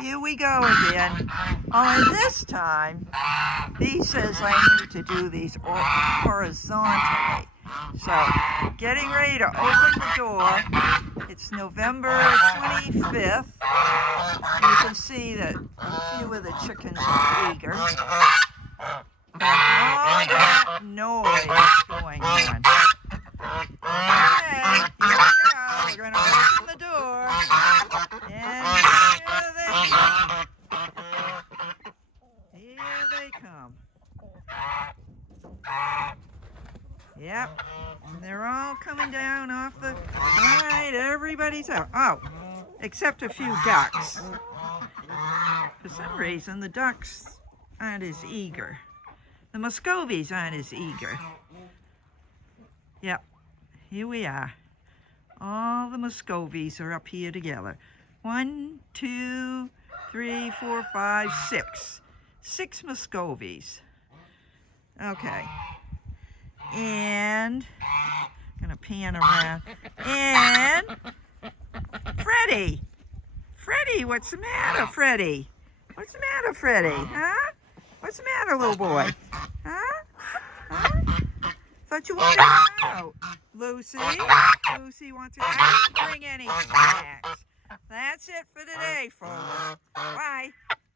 Here we go again. Only this time, he says I need to do these horizontally. So, getting ready to open the door. It's November 25th. You can see that a few of the chickens are eager. And all that noise going on. Okay, here we go. We're going to open the door. And here they come. Here they come. Yep. And they're all coming down off the... All right, everybody's out. Oh, except a few ducks. For some reason, the ducks aren't as eager. The Muscovies aren't as eager. Yep, here we are. All the Muscovies are up here together. 1, 2, 3, 4, 5, 6. 6 Muscovies. Okay. And I'm gonna pan around. And Freddie. Freddie, what's the matter, Freddie? What's the matter, Freddie? Huh? What's the matter, little boy? Huh? Huh? Thought you wanted out. Lucy? Lucy wants to I didn't bring any snacks. That's it for today, folks. Bye.